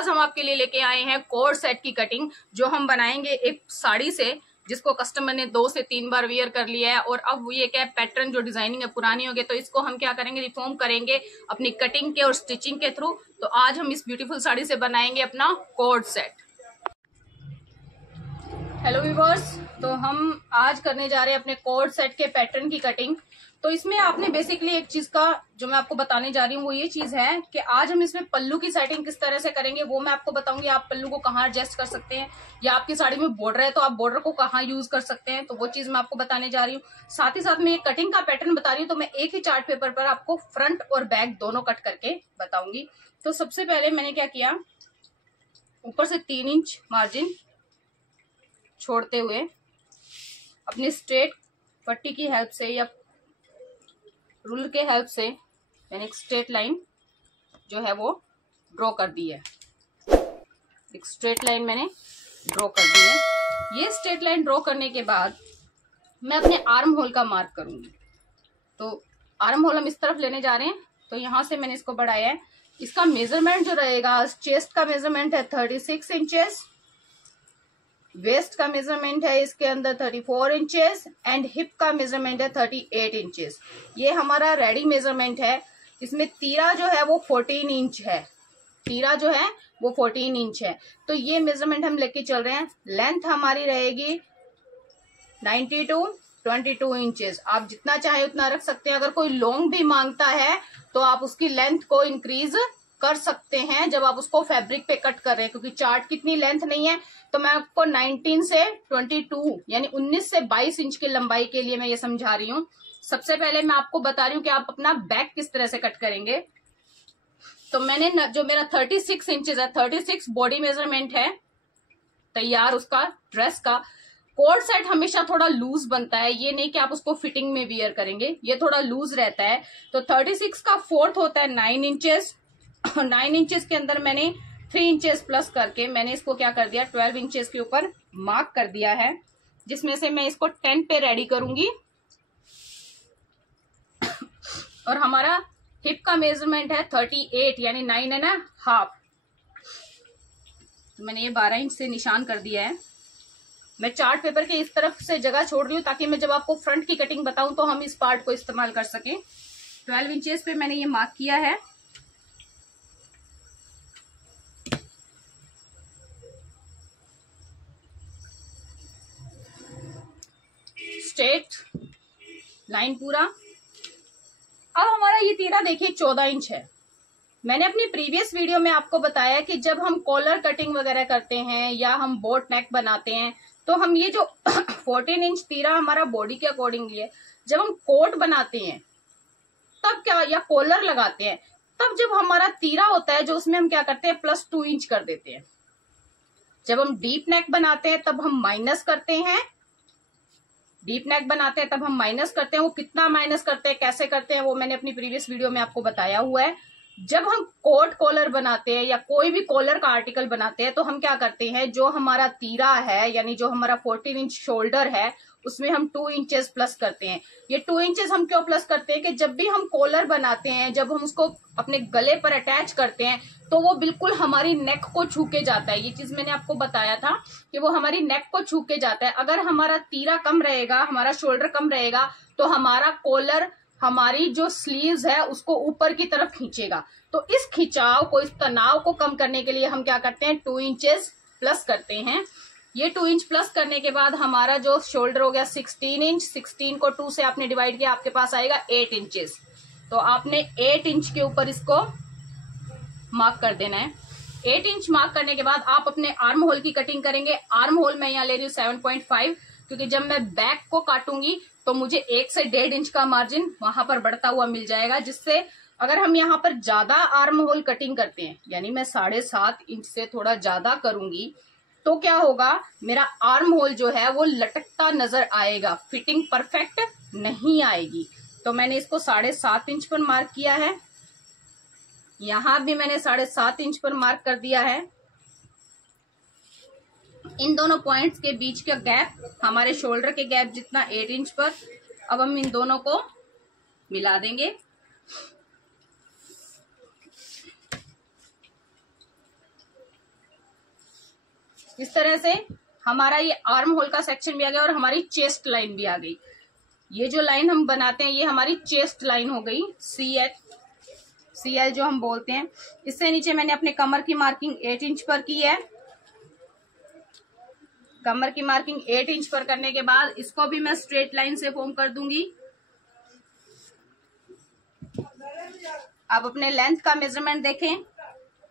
आज हम आपके लिए लेके आए हैं कोड सेट की कटिंग, जो हम बनाएंगे एक साड़ी से जिसको कस्टमर ने 2 से 3 बार वियर कर लिया है। और अब ये क्या पैटर्न जो डिजाइनिंग है पुरानी हो गई, तो इसको हम क्या करेंगे, रिफॉर्म करेंगे अपनी कटिंग के और स्टिचिंग के थ्रू। तो आज हम इस ब्यूटीफुल साड़ी से बनाएंगे अपना कोड सेट। हेलो व्यूअर्स, तो हम आज करने जा रहे हैं अपने कोड सेट के पैटर्न की कटिंग। तो इसमें आपने बेसिकली एक चीज का जो मैं आपको बताने जा रही हूँ वो ये चीज है कि आज हम इसमें पल्लू की सेटिंग किस तरह से करेंगे वो मैं आपको बताऊंगी। आप पल्लू को कहाँ एडजस्ट कर सकते हैं, या आपकी साड़ी में बॉर्डर है तो आप बॉर्डर को कहाँ यूज कर सकते हैं, तो वो चीज मैं आपको बताने जा रही हूँ। साथ ही साथ मैं एक कटिंग का पैटर्न बता रही हूँ, तो मैं एक ही चार्ट पेपर पर आपको फ्रंट और बैक दोनों कट करके बताऊंगी। तो सबसे पहले मैंने क्या किया, ऊपर से 3 इंच मार्जिन छोड़ते हुए अपनी स्ट्रेट पट्टी की हेल्प से या रूलर के हेल्प से मैंने एक स्ट्रेट लाइन जो है वो ड्रॉ कर दी है। एक स्ट्रेट लाइन मैंने ड्रॉ कर दी है। ये स्ट्रेट लाइन ड्रॉ करने के बाद मैं अपने आर्म होल का मार्क करूंगी। तो आर्म होल हम इस तरफ लेने जा रहे हैं, तो यहां से मैंने इसको बढ़ाया है। इसका मेजरमेंट जो रहेगा, चेस्ट का मेजरमेंट है 36 इंचेस, वेस्ट का मेजरमेंट है इसके अंदर 34 इंचेस एंड हिप का मेजरमेंट है 38 इंचेस। ये हमारा रेडी मेजरमेंट है। इसमें तीरा जो है वो 14 इंच है, तीरा जो है वो 14 इंच है। तो ये मेजरमेंट हम लेके चल रहे हैं। लेंथ हमारी रहेगी 90 to 22 इंचेस। आप जितना चाहे उतना रख सकते हैं। अगर कोई लॉन्ग भी मांगता है तो आप उसकी लेंथ को इंक्रीज कर सकते हैं जब आप उसको फैब्रिक पे कट कर रहे हैं, क्योंकि चार्ट की इतनी लेंथ नहीं है। तो मैं आपको 19 से 22 यानी 19 से 22 इंच की लंबाई के लिए मैं ये समझा रही हूँ। सबसे पहले मैं आपको बता रही हूँ कि आप अपना बैक किस तरह से कट करेंगे। तो मैंने जो मेरा 36 इंचेस है, 36 बॉडी मेजरमेंट है तैयार उसका ड्रेस का। कोड सेट हमेशा थोड़ा लूज बनता है, ये नहीं कि आप उसको फिटिंग में वियर करेंगे, ये थोड़ा लूज रहता है। तो 36 का फोर्थ होता है 9 इंचेस। 9 इंचेस के अंदर मैंने 3 इंचेस प्लस करके मैंने इसको क्या कर दिया, 12 इंचेस के ऊपर मार्क कर दिया है, जिसमें से मैं इसको 10 पे रेडी करूंगी। और हमारा हिप का मेजरमेंट है 38 यानी 9.5। तो मैंने ये 12 इंच से निशान कर दिया है। मैं चार्ट पेपर के इस तरफ से जगह छोड़ रही हूँ ताकि मैं जब आपको फ्रंट की कटिंग बताऊं तो हम इस पार्ट को इस्तेमाल कर सकें। 12 इंचेस पे मैंने ये मार्क किया है। स्ट्रेट लाइन पूरा। अब हमारा ये तीरा देखिए 14 इंच है। मैंने अपनी प्रीवियस वीडियो में आपको बताया कि जब हम कॉलर कटिंग वगैरह करते हैं या हम बोट नेक बनाते हैं तो हम ये जो 14 इंच तीरा हमारा बॉडी के अकॉर्डिंगली है, जब हम कोट बनाते हैं तब क्या, या कॉलर लगाते हैं तब जब हमारा तीरा होता है जो उसमें हम क्या करते हैं +2 इंच कर देते हैं। जब हम डीप नेक बनाते हैं तब हम माइनस करते हैं, डीप नेक बनाते हैं तब हम माइनस करते हैं। वो कितना माइनस करते हैं, कैसे करते हैं, वो मैंने अपनी प्रीवियस वीडियो में आपको बताया हुआ है। जब हम कोट कॉलर बनाते हैं या कोई भी कॉलर का आर्टिकल बनाते हैं तो हम क्या करते हैं, जो हमारा तीरा है यानी जो हमारा 14 इंच शोल्डर है उसमें हम 2 इंचेस प्लस करते हैं। ये 2 इंचेस हम क्यों प्लस करते हैं कि जब भी हम कॉलर बनाते हैं, जब हम उसको अपने गले पर अटैच करते हैं तो वो बिल्कुल हमारी नेक को छू के जाता है। ये चीज मैंने आपको बताया था कि वो हमारी नेक को छू के जाता है। अगर हमारा तीरा कम रहेगा, हमारा शोल्डर कम रहेगा, तो हमारा कॉलर हमारी जो स्लीव्स है उसको ऊपर की तरफ खींचेगा। तो इस खिंचाव को, इस तनाव को कम करने के लिए हम क्या करते हैं, 2 इंचेस प्लस करते हैं। ये 2 इंच प्लस करने के बाद हमारा जो शोल्डर हो गया 16 इंच, 16 को 2 से आपने डिवाइड किया, आपके पास आएगा 8 इंचेस। तो आपने 8 इंच के ऊपर इसको मार्क कर देना है। 8 इंच मार्क करने के बाद आप अपने आर्म होल की कटिंग करेंगे। आर्म होल मैं यहाँ ले रही हूँ 7.5, क्योंकि जब मैं बैक को काटूंगी तो मुझे 1 से 1.5 इंच का मार्जिन वहां पर बढ़ता हुआ मिल जाएगा, जिससे अगर हम यहाँ पर ज्यादा आर्म होल कटिंग करते हैं, यानी मैं 7.5 इंच से थोड़ा ज्यादा करूंगी, तो क्या होगा, मेरा आर्म होल जो है वो लटकता नजर आएगा, फिटिंग परफेक्ट नहीं आएगी। तो मैंने इसको 7.5 इंच पर मार्क किया है। यहां भी मैंने 7.5 इंच पर मार्क कर दिया है। इन दोनों पॉइंट्स के बीच का गैप, हमारे शोल्डर के गैप जितना 8 इंच पर, अब हम इन दोनों को मिला देंगे। इस तरह से हमारा ये आर्म होल का सेक्शन भी आ गया और हमारी चेस्ट लाइन भी आ गई। ये जो लाइन हम बनाते हैं ये हमारी चेस्ट लाइन हो गई, CL जो हम बोलते हैं। इससे नीचे मैंने अपने कमर की मार्किंग 8 इंच पर की है। कमर की मार्किंग 8 इंच पर करने के बाद इसको भी मैं स्ट्रेट लाइन से फॉर्म कर दूंगी। अब अपने लेंथ का मेजरमेंट देखें,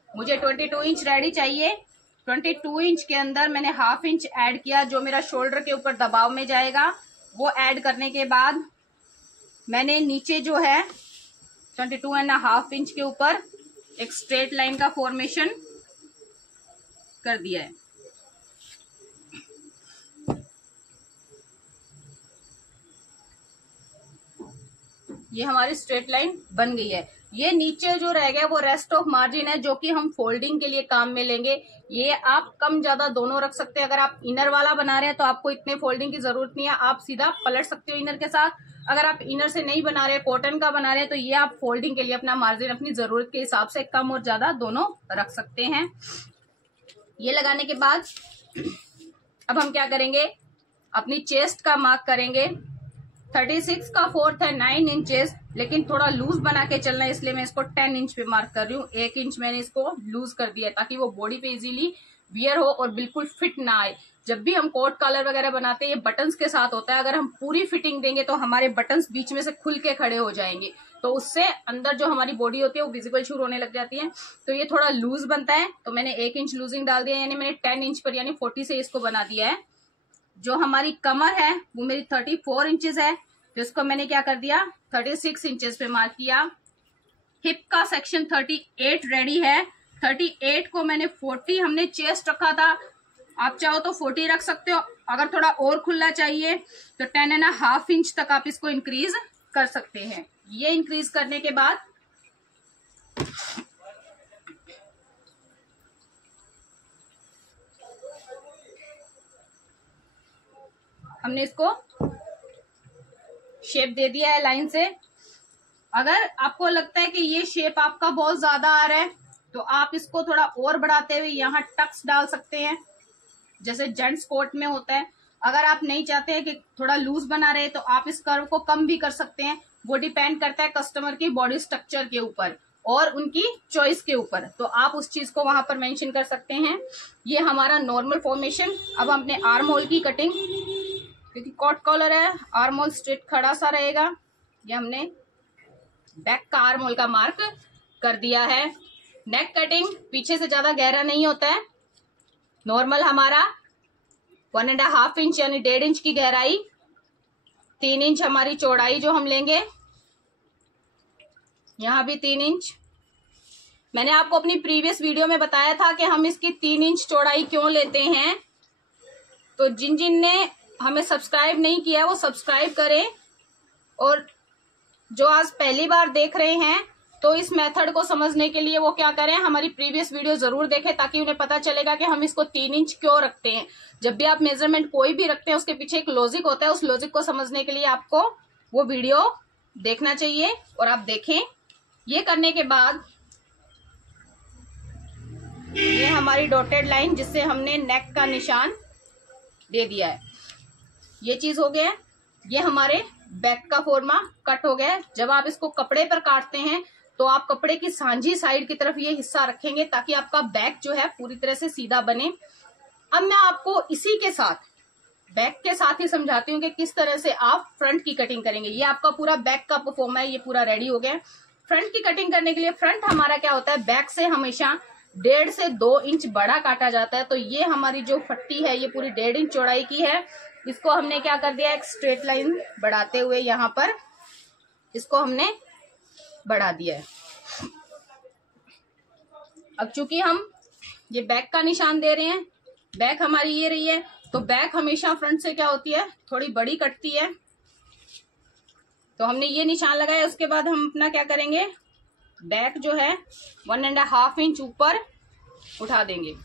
मुझे 22 इंच रेडी चाहिए। 22 इंच के अंदर मैंने ½ इंच ऐड किया जो मेरा शोल्डर के ऊपर दबाव में जाएगा। वो ऐड करने के बाद मैंने नीचे जो है 22.5 इंच के ऊपर एक स्ट्रेट लाइन का फॉर्मेशन कर दिया है। ये हमारी स्ट्रेट लाइन बन गई है। ये नीचे जो रह गया वो रेस्ट ऑफ मार्जिन है जो कि हम फोल्डिंग के लिए काम में लेंगे। ये आप कम ज्यादा दोनों रख सकते हैं। अगर आप इनर वाला बना रहे हैं तो आपको इतने फोल्डिंग की जरूरत नहीं है, आप सीधा पलट सकते हो इनर के साथ। अगर आप इनर से नहीं बना रहे, कॉटन का बना रहे हैं, तो ये आप फोल्डिंग के लिए अपना मार्जिन अपनी जरूरत के हिसाब से कम और ज्यादा दोनों रख सकते हैं। ये लगाने के बाद अब हम क्या करेंगे, अपनी चेस्ट का मार्क करेंगे। 36 का 4th है 9 इंचेस, लेकिन थोड़ा लूज बना के चलना है, इसलिए मैं इसको 10 इंच पे मार्क कर रही हूँ। 1 इंच मैंने इसको लूज कर दिया ताकि वो बॉडी पे इजीली वियर हो और बिल्कुल फिट ना आए। जब भी हम कोट कॉलर वगैरह बनाते हैं ये बटन्स के साथ होता है। अगर हम पूरी फिटिंग देंगे तो हमारे बटन्स बीच में से खुल के खड़े हो जाएंगे, तो उससे अंदर जो हमारी बॉडी होती है वो विजिबल शुरू होने लग जाती है। तो ये थोड़ा लूज बनता है, तो मैंने 1 इंच लूजिंग डाल दिया, यानी मैंने 10 इंच पर यानी 40 से इसको बना दिया है। जो हमारी कमर है वो मेरी 34 इंचेस है, तो इसको मैंने क्या कर दिया 36 इंचेस पे मार्क किया। हिप का सेक्शन 38 रेडी है। 38 को मैंने 40 हमने चेस्ट रखा था, आप चाहो तो 40 रख सकते हो। अगर थोड़ा और खुला चाहिए तो 10.5 इंच तक आप इसको इंक्रीज कर सकते हैं। ये इंक्रीज करने के बाद हमने इसको शेप दे दिया है लाइन से। अगर आपको लगता है कि ये शेप आपका बहुत ज्यादा आ रहा है तो आप इसको थोड़ा और बढ़ाते हुए यहाँ टक्स डाल सकते हैं, जैसे जेंट्स कोट में होता है। अगर आप नहीं चाहते हैं कि थोड़ा लूज बना रहे तो आप इस कर्व को कम भी कर सकते हैं। वो डिपेंड करता है कस्टमर की बॉडी स्ट्रक्चर के ऊपर और उनकी चॉइस के ऊपर, तो आप उस चीज को वहां पर मेंशन कर सकते हैं। ये हमारा नॉर्मल फॉर्मेशन। अब हमने आर्म होल की कटिंग, क्योंकि कॉट कॉलर है, आर्म होल स्ट्रेट खड़ा सा रहेगा। ये हमने बैक का आर्म होल का मार्क कर दिया है। नेक कटिंग पीछे से ज्यादा गहरा नहीं होता है, नॉर्मल हमारा 1.5 इंच यानी 1.5 इंच की गहराई, 3 इंच हमारी चौड़ाई जो हम लेंगे, यहां भी 3 इंच। मैंने आपको अपनी प्रीवियस वीडियो में बताया था कि हम इसकी 3 इंच चौड़ाई क्यों लेते हैं, तो जिन जिन ने हमें सब्सक्राइब नहीं किया वो सब्सक्राइब करें, और जो आज पहली बार देख रहे हैं तो इस मेथड को समझने के लिए वो क्या करें, हमारी प्रीवियस वीडियो जरूर देखें, ताकि उन्हें पता चलेगा कि हम इसको 3 इंच क्यों रखते हैं। जब भी आप मेजरमेंट कोई भी रखते हैं उसके पीछे एक लॉजिक होता है, उस लॉजिक को समझने के लिए आपको वो वीडियो देखना चाहिए और आप देखें। ये करने के बाद ये हमारी डॉटेड लाइन जिससे हमने नेक का निशान दे दिया है, ये चीज हो गया। ये हमारे बैक का फॉर्मा कट हो गया है। जब आप इसको कपड़े पर काटते हैं तो आप कपड़े की सांझी साइड की तरफ ये हिस्सा रखेंगे ताकि आपका बैक जो है पूरी तरह से सीधा बने। अब मैं आपको इसी के साथ बैक के साथ ही समझाती हूँ कि किस तरह से आप फ्रंट की कटिंग करेंगे। ये आपका पूरा बैक का परफॉर्मा है, ये पूरा रेडी हो गया। फ्रंट की कटिंग करने के लिए फ्रंट हमारा क्या होता है, बैक से हमेशा 1.5 से 2 इंच बड़ा काटा जाता है। तो ये हमारी जो पट्टी है ये पूरी 1.5 इंच चौड़ाई की है। इसको हमने क्या कर दिया, एक स्ट्रेट लाइन बढ़ाते हुए यहाँ पर इसको हमने बढ़ा दिया है। अब चूंकि हम ये बैक का निशान दे रहे हैं, बैक हमारी ये रही है, तो बैक हमेशा फ्रंट से क्या होती है, थोड़ी बड़ी कटती है। तो हमने ये निशान लगाया। उसके बाद हम अपना क्या करेंगे, बैक जो है 1.5 इंच ऊपर उठा देंगे।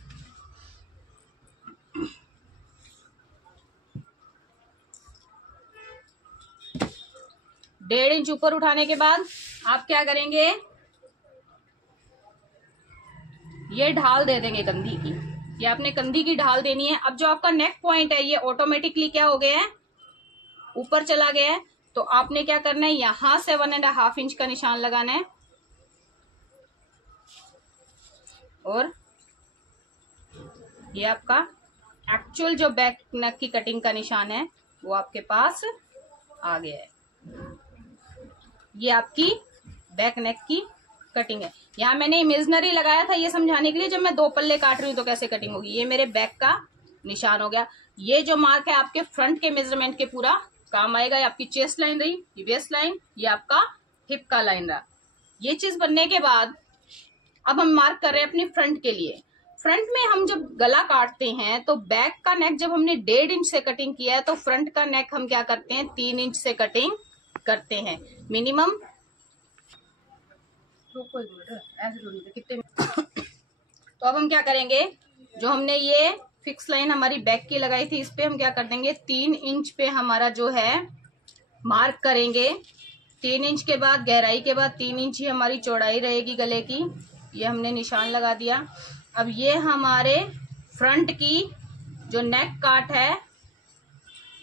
डेढ़ इंच ऊपर उठाने के बाद आप क्या करेंगे, ये ढाल दे देंगे कंधी की। ये आपने कंधी की ढाल देनी है। अब जो आपका नेक पॉइंट है ये ऑटोमेटिकली क्या हो गया है, ऊपर चला गया है। तो आपने क्या करना है, यहां से 1.5 इंच का निशान लगाना है और ये आपका एक्चुअल जो बैक नेक की कटिंग का निशान है वो आपके पास आ गया है। ये आपकी बैक नेक की कटिंग है। यहाँ मैंने इमेजिनरी लगाया था ये समझाने के लिए, जब मैं 2 पल्ले काट रही हूँ तो कैसे कटिंग होगी। ये मेरे बैक का निशान हो गया। ये जो मार्क है आपके फ्रंट के मेजरमेंट के पूरा काम आएगा। ये आपकी चेस्ट लाइन रही, ये वेस्ट लाइन, ये आपका हिप का लाइन रहा। ये चीज बनने के बाद अब हम मार्क कर रहे हैं अपने फ्रंट के लिए। फ्रंट में हम जब गला काटते हैं तो बैक का नेक जब हमने 1.5 इंच से कटिंग किया है तो फ्रंट का नेक हम क्या करते हैं, 3 इंच से कटिंग करते हैं मिनिमम। कितने तो अब हम क्या करेंगे, जो हमने ये फिक्स लाइन हमारी बैक की लगाई थी इस पे हम क्या कर देंगे, 3 इंच पे हमारा जो है मार्क करेंगे। 3 इंच के बाद गहराई के बाद 3 इंच ही हमारी चौड़ाई रहेगी गले की। ये हमने निशान लगा दिया। अब ये हमारे फ्रंट की जो नेक काट है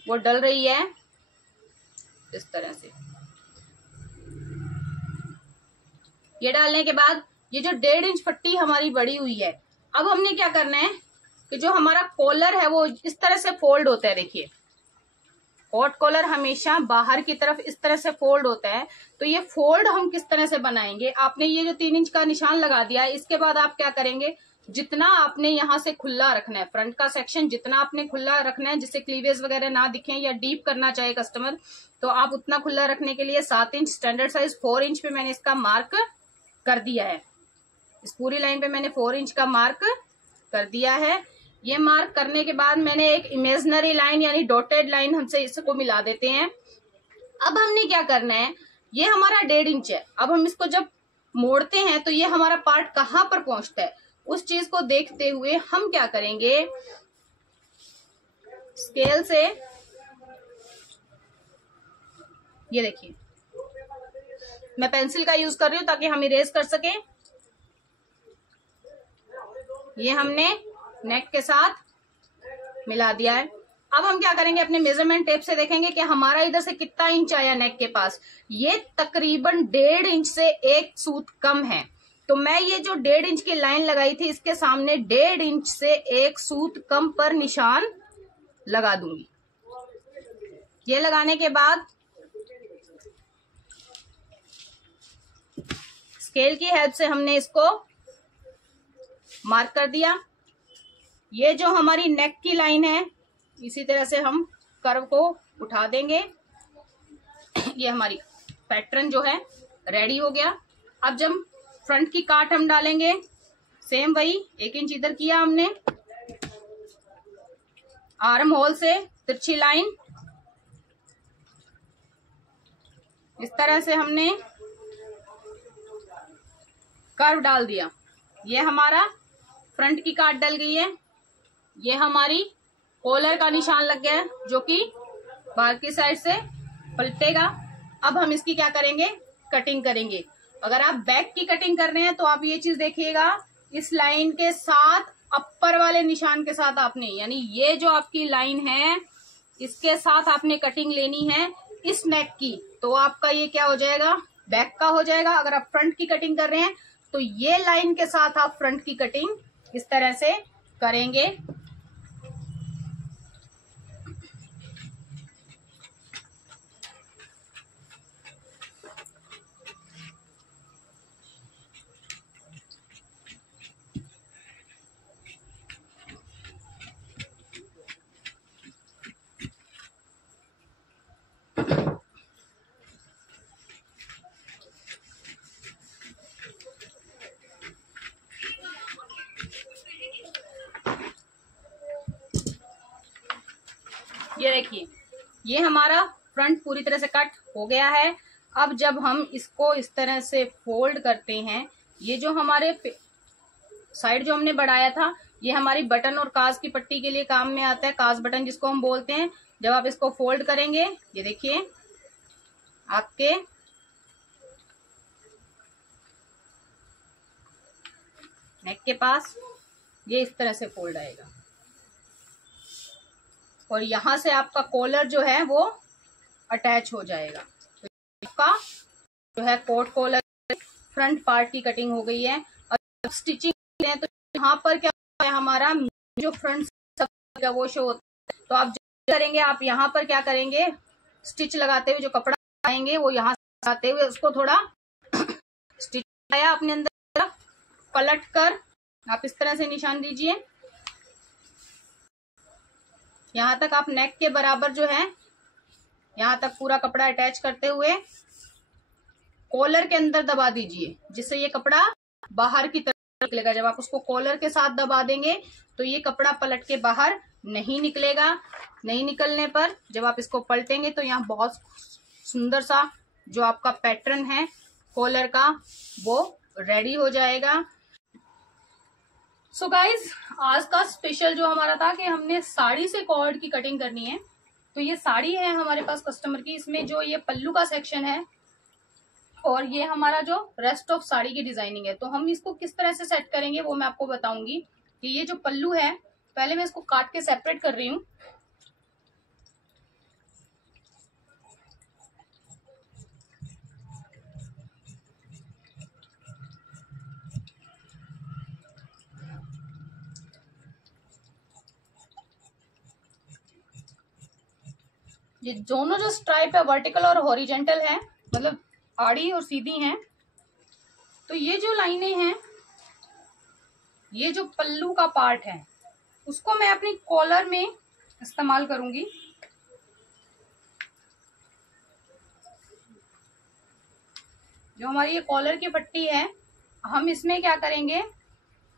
वो डल रही है इस तरह से। ये डालने के बाद ये जो 1.5 इंच पट्टी हमारी बड़ी हुई है, अब हमने क्या करना है कि जो हमारा कॉलर है वो इस तरह से फोल्ड होता है। देखिए कोट कॉलर हमेशा बाहर की तरफ इस तरह से फोल्ड होता है। तो ये फोल्ड हम किस तरह से बनाएंगे, आपने ये जो 3 इंच का निशान लगा दिया है इसके बाद आप क्या करेंगे, जितना आपने यहां से खुला रखना है, फ्रंट का सेक्शन जितना आपने खुला रखना है जिससे क्लीवेज वगैरह ना दिखे या डीप करना चाहे कस्टमर, तो आप उतना खुला रखने के लिए 7 इंच स्टैंडर्ड साइज 4 इंच पे मैंने इसका मार्क कर दिया है। इस पूरी लाइन पे मैंने 4 इंच का मार्क कर दिया है। ये मार्क करने के बाद मैंने एक इमेजिनरी लाइन यानी डॉटेड लाइन हमसे इसको मिला देते हैं। अब हमने क्या करना है, ये हमारा 1.5 इंच है। अब हम इसको जब मोड़ते हैं तो ये हमारा पार्ट कहां पर पहुंचता है उस चीज को देखते हुए हम क्या करेंगे, स्केल से ये देखिए मैं पेंसिल का यूज कर रही हूं ताकि हम इरेज कर सके। ये हमने नेक के साथ मिला दिया है। अब हम क्या करेंगे, अपने मेजरमेंट टेप से देखेंगे कि हमारा इधर से कितना इंच आया नेक के पास। ये तकरीबन 1.5 इंच से 1 सूत कम है। तो मैं ये जो 1.5 इंच की लाइन लगाई थी इसके सामने 1.5 इंच से 1 सूत कम पर निशान लगा दूंगी। ये लगाने के बाद स्केल की हेल्प से हमने इसको मार्क कर दिया। ये जो हमारी नेक की लाइन है इसी तरह से हम कर्व को उठा देंगे। ये हमारी पैटर्न जो है रेडी हो गया। अब जब फ्रंट की काट हम डालेंगे, सेम वही 1 इंच इधर किया हमने, आर्म होल से तिरछी लाइन इस तरह से हमने कर्व डाल दिया। ये हमारा फ्रंट की काट डल गई है। ये हमारी कॉलर का निशान लग गया है जो कि बाहर की साइड से पलटेगा। अब हम इसकी क्या करेंगे, कटिंग करेंगे। अगर आप बैक की कटिंग कर रहे हैं तो आप ये चीज देखिएगा, इस लाइन के साथ अपर वाले निशान के साथ आपने, यानी ये जो आपकी लाइन है इसके साथ आपने कटिंग लेनी है इस नेक की। तो आपका ये क्या हो जाएगा, बैक का हो जाएगा। अगर आप फ्रंट की कटिंग कर रहे हैं तो ये लाइन के साथ आप फ्रंट की कटिंग इस तरह से करेंगे। ये देखिए ये हमारा फ्रंट पूरी तरह से कट हो गया है। अब जब हम इसको इस तरह से फोल्ड करते हैं, ये जो हमारे साइड जो हमने बढ़ाया था ये हमारी बटन और काज की पट्टी के लिए काम में आता है, काज बटन जिसको हम बोलते हैं। जब आप इसको फोल्ड करेंगे, ये देखिए आपके नेक के पास ये इस तरह से फोल्ड आएगा और यहां से आपका कॉलर जो है वो अटैच हो जाएगा। तो आपका जो है कोट कॉलर फ्रंट पार्ट की कटिंग हो गई है। और स्टिचिंग है तो यहाँ पर क्या है, हमारा जो फ्रंट का वो शो होता है। तो आप जो करेंगे, आप यहाँ पर क्या करेंगे, स्टिच लगाते हुए जो कपड़ा आएंगे वो यहाँ से आते हुए उसको थोड़ा स्टिच आया अपने अंदर पलट कर आप इस तरह से निशान दीजिए। यहां तक आप नेक के बराबर जो है यहां तक पूरा कपड़ा अटैच करते हुए कॉलर के अंदर दबा दीजिए, जिससे ये कपड़ा बाहर की तरफ निकलेगा। जब आप उसको कॉलर के साथ दबा देंगे तो ये कपड़ा पलट के बाहर नहीं निकलेगा। नहीं निकलने पर जब आप इसको पलटेंगे तो यहाँ बहुत सुंदर सा जो आपका पैटर्न है कॉलर का वो रेडी हो जाएगा। सो गाइज, आज का स्पेशल जो हमारा था कि हमने साड़ी से कॉर्ड की कटिंग करनी है। तो ये साड़ी है हमारे पास कस्टमर की, इसमें जो ये पल्लू का सेक्शन है और ये हमारा जो रेस्ट ऑफ साड़ी की डिजाइनिंग है। तो हम इसको किस तरह से सेट करेंगे वो मैं आपको बताऊंगी। कि ये जो पल्लू है, पहले मैं इसको काट के सेपरेट कर रही हूँ। ये दोनों जो स्ट्राइप है वर्टिकल और हॉरिजेंटल है, मतलब आड़ी और सीधी हैं। तो ये जो लाइनें हैं, ये जो पल्लू का पार्ट है उसको मैं अपनी कॉलर में इस्तेमाल करूंगी। जो हमारी ये कॉलर की पट्टी है, हम इसमें क्या करेंगे,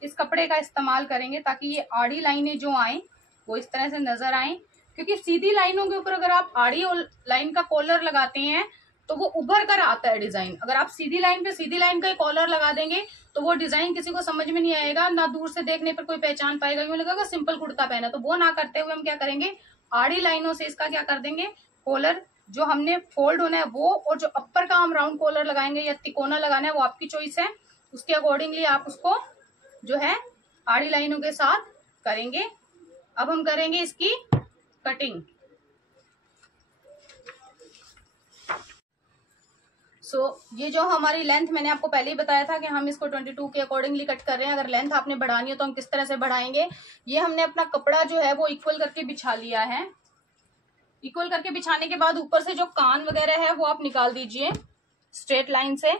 इस कपड़े का इस्तेमाल करेंगे ताकि ये आड़ी लाइनें जो आए वो इस तरह से नजर आए। क्योंकि सीधी लाइनों के ऊपर अगर आप आड़ी लाइन का कॉलर लगाते हैं तो वो उभर कर आता है डिजाइन। अगर आप सीधी लाइन पे सीधी लाइन का कॉलर लगा देंगे तो वो डिजाइन किसी को समझ में नहीं आएगा, ना दूर से देखने पर कोई पहचान पाएगा, यूं लगेगा सिंपल कुर्ता पहना। तो वो ना करते हुए हम क्या करेंगे, आड़ी लाइनों से इसका क्या कर देंगे, कॉलर जो हमने फोल्ड होना है वो, और जो अपर का हम राउंड कॉलर लगाएंगे या तिकोना लगाना है वो आपकी चॉइस है। उसके अकॉर्डिंगली आप उसको जो है आड़ी लाइनों के साथ करेंगे। अब हम करेंगे इसकी कटिंग। ये जो हमारी लेंथ मैंने आपको पहले ही बताया था कि हम इसको 22 के अकॉर्डिंगली कट कर रहे हैं। अगर लेंथ आपने बढ़ानी हो तो हम किस तरह से बढ़ाएंगे। ये हमने अपना कपड़ा जो है वो इक्वल करके बिछा लिया है। इक्वल करके बिछाने के बाद ऊपर से जो कान वगैरह है वो आप निकाल दीजिए स्ट्रेट लाइन से।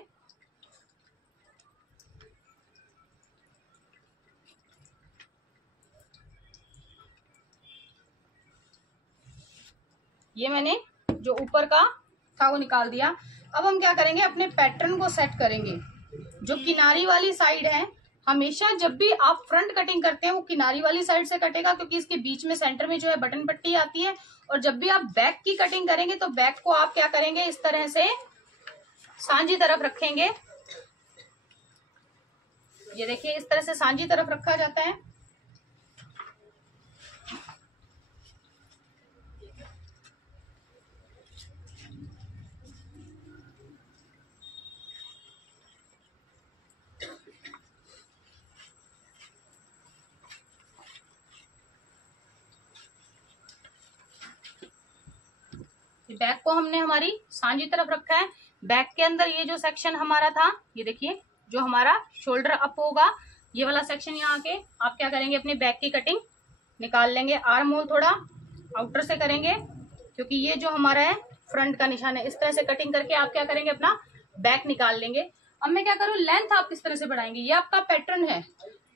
ये मैंने जो ऊपर का था वो निकाल दिया। अब हम क्या करेंगे, अपने पैटर्न को सेट करेंगे। जो किनारी वाली साइड है, हमेशा जब भी आप फ्रंट कटिंग करते हैं वो किनारी वाली साइड से कटेगा, क्योंकि इसके बीच में सेंटर में जो है बटन पट्टी आती है। और जब भी आप बैक की कटिंग करेंगे तो बैक को आप क्या करेंगे, इस तरह से सांझी तरफ रखेंगे। ये देखिए इस तरह से सांझी तरफ रखा जाता है। बैक को हमने हमारी सांझी तरफ रखा है। बैक के अंदर ये जो सेक्शन हमारा था, ये देखिए जो हमारा शोल्डर अप होगा, ये वाला सेक्शन यहाँ के आप क्या करेंगे, अपने बैक की कटिंग निकाल लेंगे। आर्म होल थोड़ा आउटर से करेंगे, क्योंकि ये जो हमारा है फ्रंट का निशान है। इस तरह से कटिंग करके आप क्या करेंगे, अपना बैक निकाल लेंगे। अब मैं क्या करूँ, लेंथ आप किस तरह से बढ़ाएंगे, ये आपका पैटर्न है।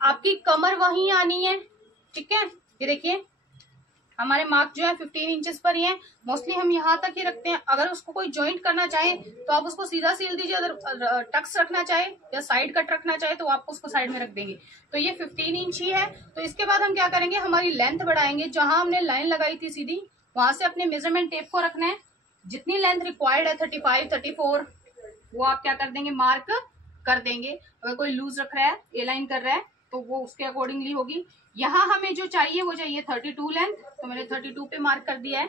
आपकी कमर वहीं आनी है, ठीक है। ये देखिए हमारे मार्क जो है 15 इंचेस पर ही है। मोस्टली हम यहाँ तक ही रखते हैं। अगर उसको कोई जॉइंट करना चाहे तो आप उसको सीधा सील दीजिए। अगर टक्स रखना चाहे या साइड कट रखना चाहे तो आप उसको साइड में रख देंगे। तो ये 15 इंच ही है। तो इसके बाद हम क्या करेंगे, हमारी लेंथ बढ़ाएंगे। जहां हमने लाइन लगाई थी सीधी, वहां से अपने मेजरमेंट टेप को रखना है। जितनी लेंथ रिक्वायर्ड है 35, 34 वो आप क्या कर देंगे, मार्क कर देंगे। अगर कोई लूज रख रहा है, ए लाइन कर रहा है, तो वो उसके अकॉर्डिंगली होगी। यहाँ हमें जो चाहिए वो चाहिए 32 लेंथ, तो मैंने 32 पे मार्क कर दिया है।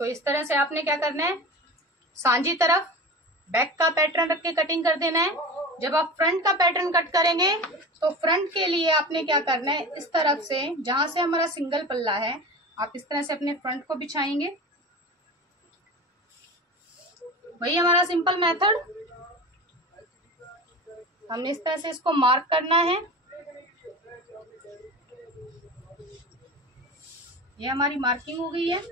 तो इस तरह से आपने क्या करना है, सांझी तरफ बैक का पैटर्न रख के कटिंग कर देना है। जब आप फ्रंट का पैटर्न कट करेंगे तो फ्रंट के लिए आपने क्या करना है, इस तरफ से जहां से हमारा सिंगल पल्ला है आप इस तरह से अपने फ्रंट को बिछाएंगे। वही हमारा सिंपल मेथड, हमने इस तरह से इसको मार्क करना है। ये हमारी मार्किंग हो गई है।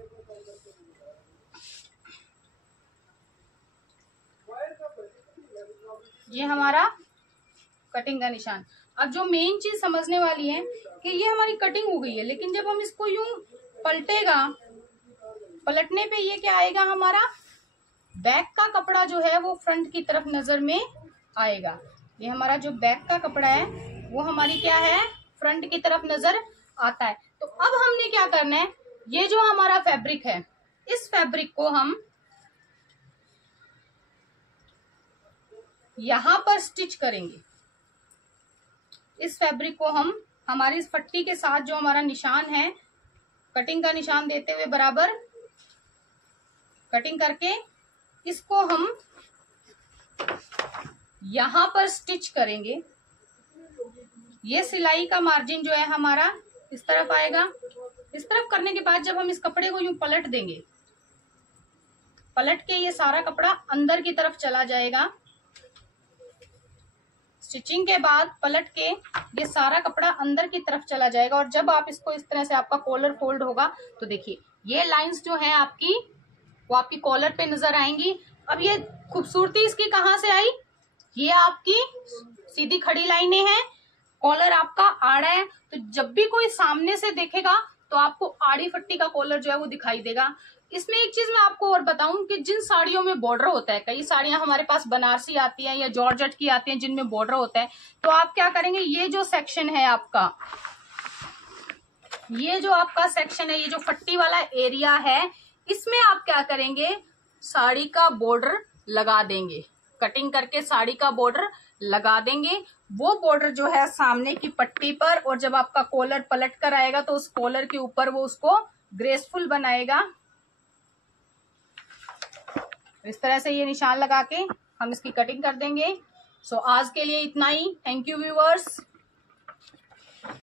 ये हमारा कटिंग का निशान। अब जो मेन चीज समझने वाली है कि ये हमारी कटिंग हो गई है, लेकिन जब हम इसको यूं पलटेगा, पलटने पे ये क्या आएगा, हमारा बैक का कपड़ा जो है वो फ्रंट की तरफ नजर में आएगा। ये हमारा जो बैक का कपड़ा है वो हमारी क्या है, फ्रंट की तरफ नजर आता है। तो अब हमने क्या करना है, ये जो हमारा फैब्रिक है इस फैब्रिक को हम यहां पर स्टिच करेंगे। इस फैब्रिक को हम हमारी इस पट्टी के साथ जो हमारा निशान है, कटिंग का निशान देते हुए बराबर कटिंग करके इसको हम यहां पर स्टिच करेंगे। ये सिलाई का मार्जिन जो है हमारा इस तरफ आएगा। इस तरफ करने के बाद जब हम इस कपड़े को यूं पलट देंगे, पलट के ये सारा कपड़ा अंदर की तरफ चला जाएगा। स्टिचिंग के बाद पलट के ये सारा कपड़ा अंदर की तरफ चला जाएगा। और जब आप इसको इस तरह से आपका कॉलर फोल्ड होगा तो देखिए ये लाइंस जो है आपकी वो आपकी कॉलर पे नजर आएंगी। अब ये खूबसूरती इसकी कहाँ से आई, ये आपकी सीधी खड़ी लाइनें हैं, कॉलर आपका आड़ा है। तो जब भी कोई सामने से देखेगा तो आपको आड़ी फट्टी का कॉलर जो है वो दिखाई देगा। इसमें एक चीज मैं आपको और बताऊं कि जिन साड़ियों में बॉर्डर होता है, कई साड़ियां हमारे पास बनारसी आती हैं या जॉर्जेट की आती हैं जिनमें बॉर्डर होता है, तो आप क्या करेंगे, ये जो सेक्शन है आपका, ये जो आपका सेक्शन है, ये जो फट्टी वाला एरिया है, इसमें आप क्या करेंगे, साड़ी का बॉर्डर लगा देंगे। कटिंग करके साड़ी का बॉर्डर लगा देंगे। वो बॉर्डर जो है सामने की पट्टी पर, और जब आपका कॉलर पलट कर आएगा तो उस कॉलर के ऊपर वो उसको ग्रेसफुल बनाएगा। इस तरह से ये निशान लगा के हम इसकी कटिंग कर देंगे। सो आज के लिए इतना ही। Thank you viewers.